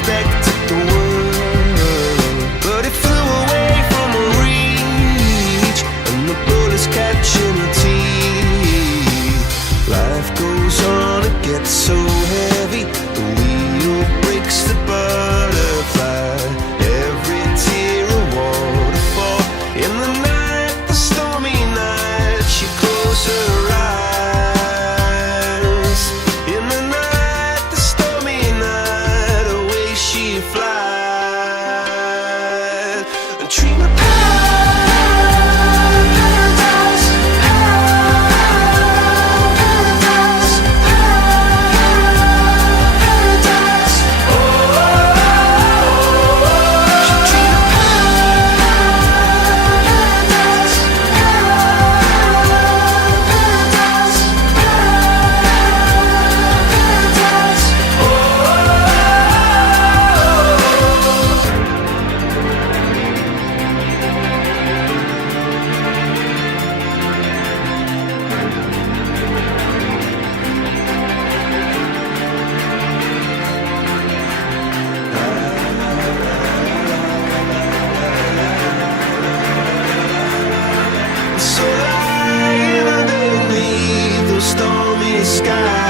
expected the world, but it flew away from her reach, and the bullets catching her teeth. Life goes on, it gets so heavy, the wheel breaks the butterfly. Every tear a waterfall. In the night, the stormy night, she closed her eyes. In the night, the stormy night, away she flies. A dream of paradise, paradise, paradise. Oh, she dreamed of paradise, so lying underneath those stormy skies.